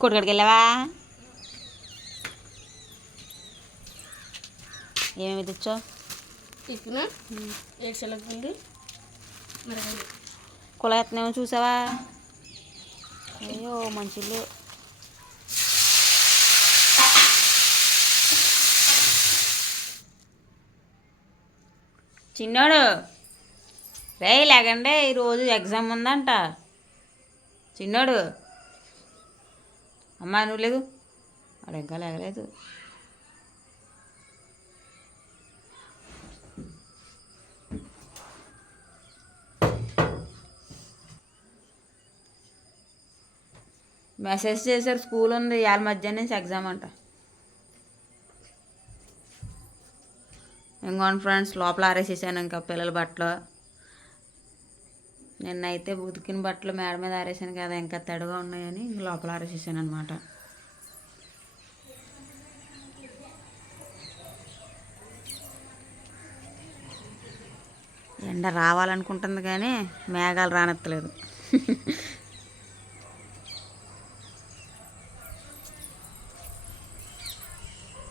కొట్టుకడికి వెళ్ళావా? ఏమేమి తెచ్చావు? టిఫిన్ ఏడ్చలకుండి కులయత్నం చూసావా? అయ్యో మంచిలు. చిన్నోడు రే లేకండి, ఈరోజు ఎగ్జామ్ ఉందంట. చిన్నోడు అమ్మా నువ్వు లేదు, వాడు ఇంకా లేగలేదు. మెసేజ్ చేశారు స్కూల్ ఉంది ఇవాళ మధ్యాహ్నం నుంచి ఎగ్జామ్ అంట. ఇంకోండి ఫ్రెండ్స్, లోపల ఆరేసేసాను ఇంకా పిల్లల బట్టలు. నిన్నైతే ఉతికిన బట్టలు మేడ మీద ఆరేసాను కదా, ఇంకా తడిగా ఉన్నాయని లోపల ఆరేసేసాను అనమాట. ఎండ రావాలనుకుంటుంది కానీ మేఘాలు రానెత్తలేదు.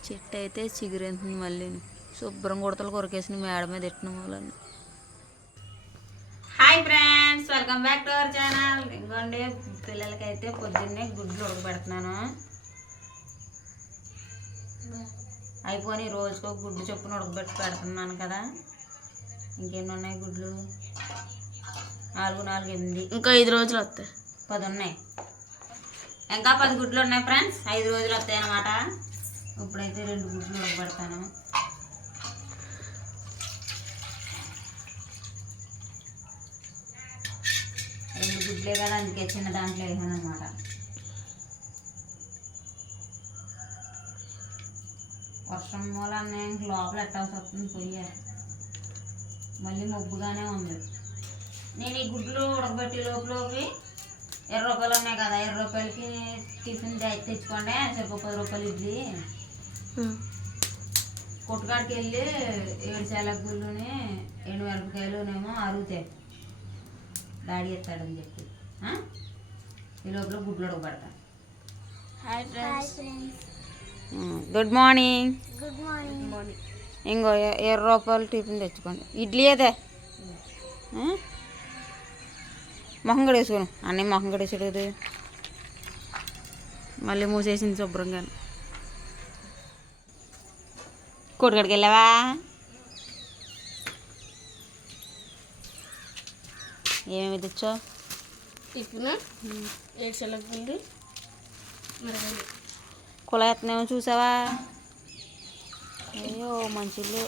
చెట్టు అయితే చిగురింతుంది మళ్ళీ. శుభ్రం గుడతలు కొరికేసిన మేడ మీద ఎట్టిన మూలని. Hi friends, welcome back to our channel. ఇంకోండి పిల్లలకైతే పొద్దున్నే గుడ్లు ఉడకబెడుతున్నాను. అయిపోయి రోజుకో గుడ్డు చొప్పున ఉడకబెట్టి పెడుతున్నాను కదా. ఇంకెన్ని ఉన్నాయి గుడ్లు? 4, 4, 8, ఇంకా 5 రోజులు వస్తాయి. 10 ఉన్నాయి. ఇంకా 10 గుడ్లు ఉన్నాయి ఫ్రెండ్స్, 5 రోజులు వస్తాయి అన్నమాట. ఇప్పుడైతే 2 గుడ్లు ఉడకబెడతాను. రెండు గుడ్లే కదా, అందుకే చిన్న దాంట్లో వేసాను అనమాట. వర్షం మూలాన్ని లోపల ఎట్టాల్సి వస్తుంది పొయ్యి, మళ్ళీ మబ్బుగానే ఉంది. నేను ఈ గుడ్లు ఉడకబెట్టి లోపలికి ₹20 ఉన్నాయి కదా, ₹20కి టిఫిన్ తెచ్చుకోండి సరిపో ₹10 ఇడ్లీ. కొట్టుకాడికి వెళ్ళి 7 శనగగుళ్ళుని 2 మిరపకాయలునేమో అరుగుతాయి, డాడీ ఎత్తాడని చెప్పి ఈ లోపల గుడ్లు ఉడకబెడతా. Hi friends, good morning. Good morning. ఇంకో ₹20 టిఫిన్ తెచ్చుకోండి. ఇడ్లీ అదే మొహం కడేసుకోను, అన్నీ మొహం కడేసాడు. మళ్ళీ మూసేసింది శుభ్రంగా. కొట్టుకడికి వెళ్ళావా? ఏమేమి తెచ్చావు? టిఫిన్ ఏడ్చలకుండి కులయత్నం చూసావా? అయ్యో మంచిలు.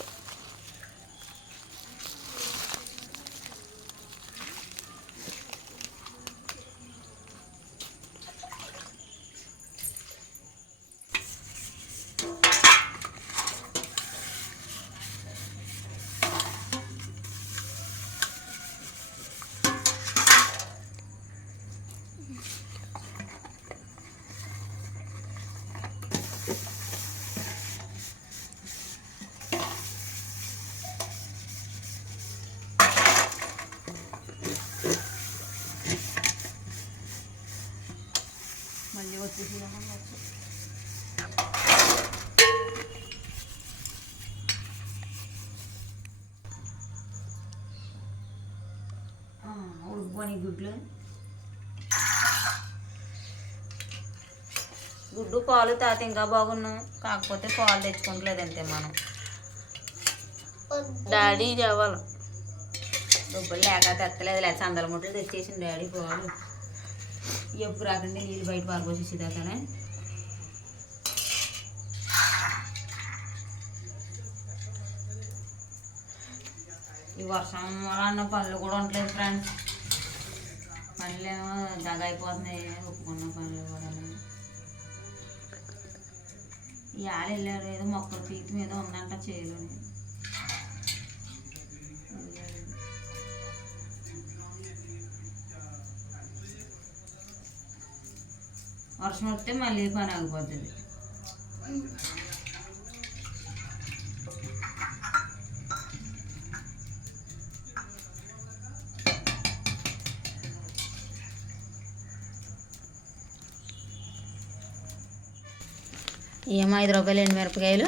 మళ్ళీ వచ్చేసి ఉడుకుపోని గుడ్డు పాలు తాత ఇంకా బాగున్నాం, కాకపోతే పాలు తెచ్చుకోవట్లేదంతే మనం. డాడీ తేవాలి. డబ్బులు లేక తెత్తలేదు, లేక సందల ముట్టలు తెచ్చేసింది డాడీ పాలు. ఎప్పుడు రాకండి నీళ్ళు బయట పారిపోసేసేదాకానే. ఈ వర్షం అన్న పనులు కూడా ఉండలేదు ఫ్రెండ్స్. పనులు ఏమో దగ అయిపోతున్నాయి, ఒప్పుకున్న పనులు కూడా. ఈ ఆడ వెళ్ళారు, ఏదో మొక్కల పీకి మీద ఉందంట చేయలేదు. వర్షం వస్తే మళ్ళీ పని ఆగిపోతుంది. ఏమో 5 రూపాయలు ఎండుమిరపకాయలు,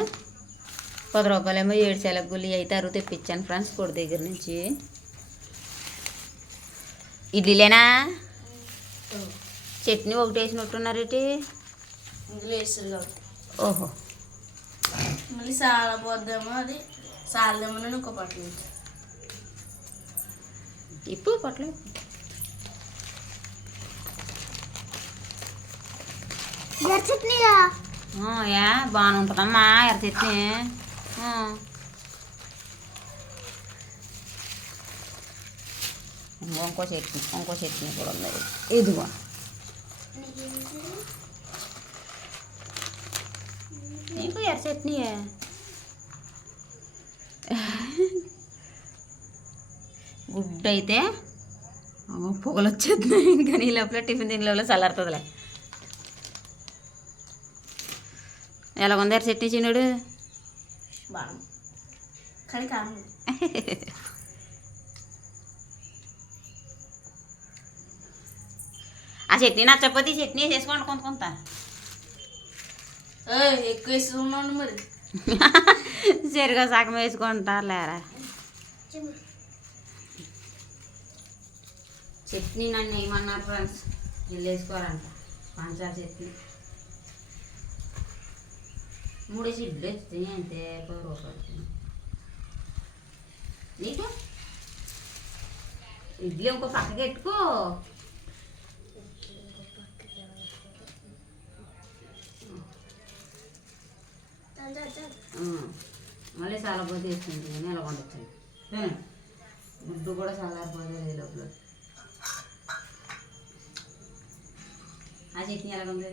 10 రూపాయలేమో 7 శనగగుళ్ళు అయితే అరువు తెప్పించాను ఫ్రెండ్స్ కొడి దగ్గర నుంచి. ఇడ్లీలేనా? చట్నీ ఒకటి వేసినట్టున్నారేటి? ఇందులో వేస్తారు కాబట్టి. ఓహో, మళ్ళీ చాలా పోద్దామో అది సాలదేమో ఇంకో పట్టు ఇప్పు పట్లు. యా బాగానే ఉంటుందమ్మా ఎర్ర చట్నీ. ఇంకో చట్నీ కూడా ఉంది. ఇదిగో నీకు ఎర్ర చట్నీయే. గుడ్డు అయితే పొగలు వచ్చేస్తున్నాయి. ఇంకా నీ లోపల టిఫిన్ తిని లోపల చల్లారుతుందిలే. ఎలాగుంది ఎర్ర చట్నీ చిన్నుడు? బాగా కానీ కాదు. ఆ చట్నీ నచ్చకపోతే ఈ చట్నీ వేసేసుకోండి కొంత కొంత. ఎక్కువ వేసుకున్నాను మరి. సరిగా సగం వేసుకుంటారు లేరా. చట్నీ నన్ను వేయమన్నారు ఫ్రెండ్స్, వీళ్ళు వేసుకోరంట. పంచాల చట్నీ 3 ఇడ్లీ వచ్చినాయి అంతే, 10 రూపాయలు. నీకు ఇడ్లీ ఇంకో పక్కకి పెట్టుకో. మళ్ళీ చల్లబోతే వేసుకుంటుంది కానీ ఎలా వండొచ్చు. గుడ్డు కూడా చల్లారిపోతుంది లోపల. ఆ చట్నీ ఎలాగుంది?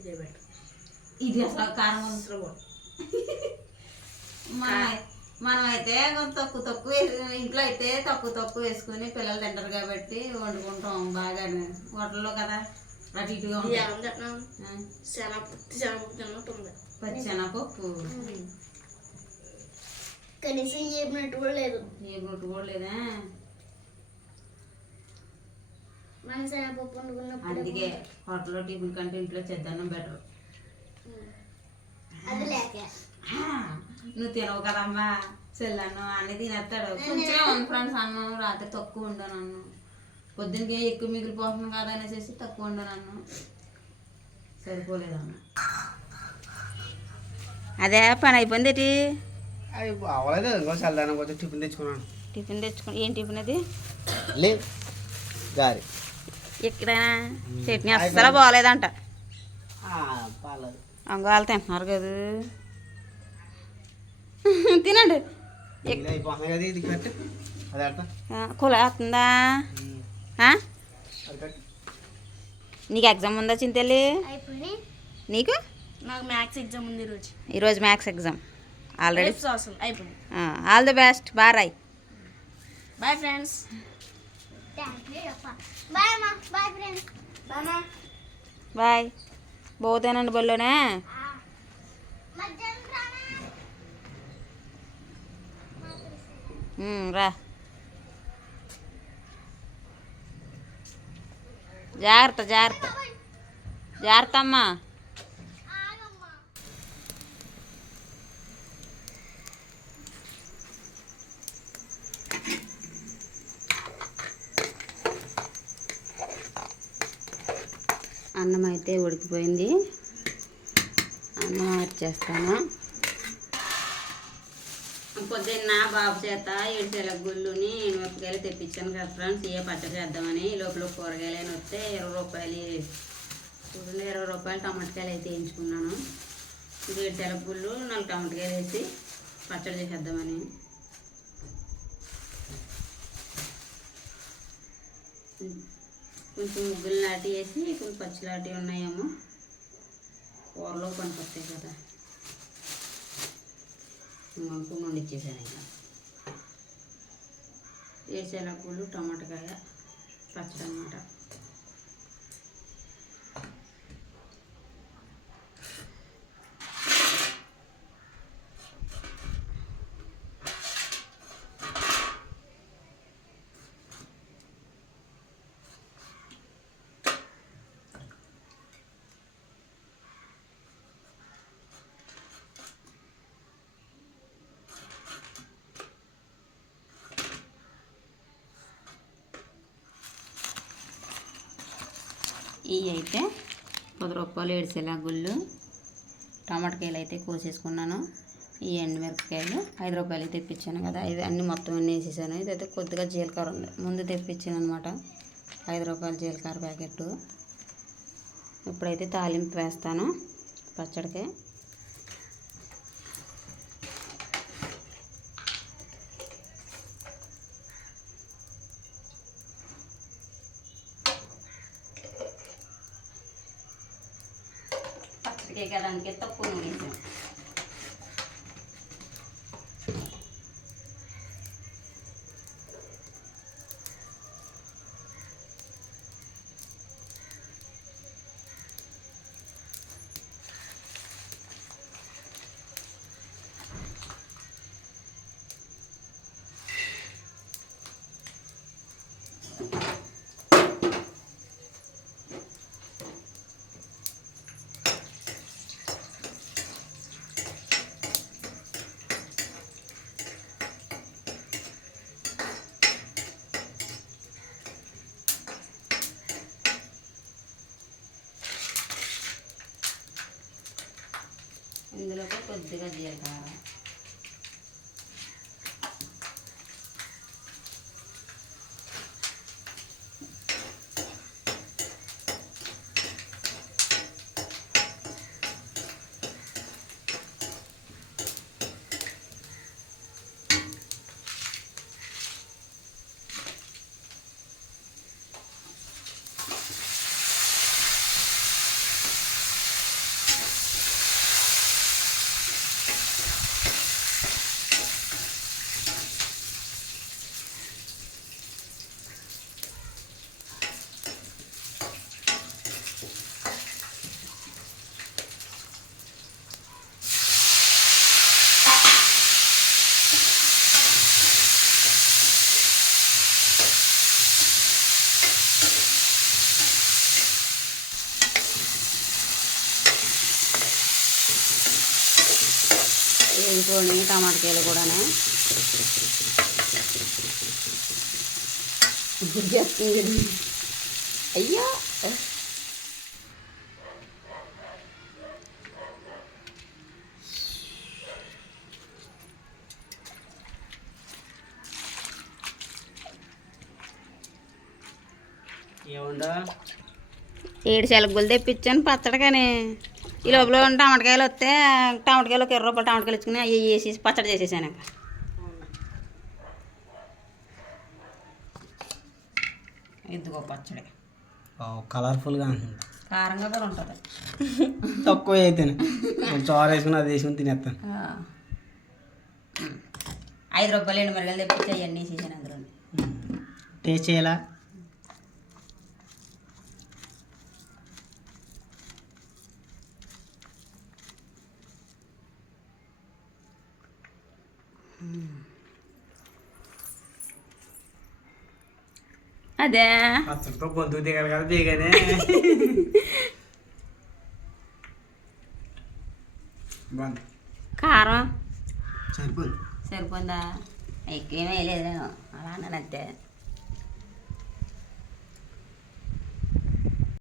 ఇదే బెటర్. ఇది అసలు కారం ఉంది. మనమైతే తక్కువ తక్కువ ఇంట్లో అయితే తక్కువ వేసుకుని పిల్లలు తింటారు కాబట్టి వండుకుంటాం బాగానే. హోటల్లో కదా అటు ఇటుగా పచ్చెనపప్పు కనీసం ఏమినట్టు కూడా లేదు. ఏ రొట్టు కూడా లేదా? అందుకే హోటల్లో టిఫిన్ కంటే ఇంట్లో చెద్దన్నం బెటర్. నువ్వు తినవు కదమ్మా, చెల్లన్ను అన్నీ తినేస్తాడు. కొంచెమే ఉంది ఫ్రెండ్స్ అన్నం, రాత్రి తక్కువ ఉండను అన్నం. పొద్దున్నకి ఎక్కువ మిగిలిపోతుంది కదా అనేసి తక్కువ ఉండను అన్నం, సరిపోలేదన్న. అదే పని అయిపోయింది. ఏంటి అవ్వలేదు, ఇంకో చల్దానం పోతే టిఫిన్ తెచ్చుకున్నాను. టిఫిన్ తెచ్చుకుని ఏం టిఫిన్ అది? లేదు గారి ఎక్కడైనా చట్నీ అస్సలు బాగోలేదంట. పాలేదు అంగాలు తింటున్నారు కదా, తినండి. అయిపోతుంది కదా ఇది కట్టు. అది అర్థం కులేస్తుందా? నీకు ఎగ్జామ్ ఉందా చింతల్లి? నీకు? నాకు మ్యాథ్స్ ఎగ్జామ్ ఉంది ఈరోజు. ఈరోజు మ్యాథ్స్ ఎగ్జామ్ ఆల్రెడీ అయిపోయింది. All the best. బాయ్ రాయ్. Bye friends. బాయ్. పోతానండి బళ్ళోనే. రా, జాగ్రత్త జాగ్రత్త జాగ్రత్త అమ్మా. అన్నం అయితే ఉడికిపోయింది, అన్నం వచ్చేస్తాను. పొద్దున్న బాబు చేత 7 శనగగుళ్ళుని మిరపకాయలు తెప్పించాను కదా ఫ్రెండ్స్, ఏ పచ్చడి చేద్దామని. లోపల కూరగాయలు అని వస్తే 20 రూపాయలు, 20 రూపాయలు టమాటకాయలు అయితే వేయించుకున్నాను. 7 శనగగుళ్ళు 4 టమాటకాయలు వేసి పచ్చడి చేసేద్దామని. కొంచెం ముగ్గులు లాంటివి వేసి కొంచెం పచ్చి లాంటివి ఉన్నాయేమో, కూరలో పనికొస్తాయి కదా. నుండి ఇచ్చేసాను. ఇంకా 7 శనగగుళ్ళు టమాటకాయ పచ్చడి అన్నమాట. ఇవి అయితే 10 రూపాయలు ఏడ్చేలా గుళ్ళు. టమాటకాయలు అయితే కోసేసుకున్నాను. ఈ ఎండుమిరపకాయలు 5 రూపాయలు తెప్పించాను కదా, ఇవి అన్నీ మొత్తం అన్నీ వేసేసాను. ఇదైతే కొద్దిగా జీలకర్ర ఉంది, ముందు తెప్పించాను అనమాట. 5 రూపాయల జీలకర్ర ప్యాకెట్. ఇప్పుడైతే తాలింపు వేస్తాను పచ్చడికి. పచ్చడికే కదా, అందుకే తక్కువ నూనె వేసాను. ఇందులోకి కొద్దిగా జీలకర్ర, వేసుకొని టమాటకాయలు కూడా అయ్యా ఏముందా 7 శలగులు తెప్పించాను పచ్చడికని. ఈ లోపల టమాటకాయలు వస్తే టమాటకాయలు ఒక 20 రూపాయలు టమాటకాయలు ఇచ్చుకుని అవి వేసి పచ్చడి చేసేసాను. ఇంకా ఇదిగో పచ్చడి కలర్ఫుల్గా ఉంటుంది, కారంగా కూడా ఉంటుంది. తక్కువ అయితేనే చారు వేసుకుని అది వేసుకుని తినేస్తాను. 5 రూపాయలు ఎండుమిరపకాయలు తెప్పించి అవన్నీ వేసేసాను అందులో. టేస్ట్ చేయాలా? అదే పచ్చడితో పొద్దు దిగాలి కదా బేగానే. బాగుంది, కారం సరిపోయింది. సరిపోయిందా? ఎక్కువ వేయలేదు, అలా అన్నాను అంతే.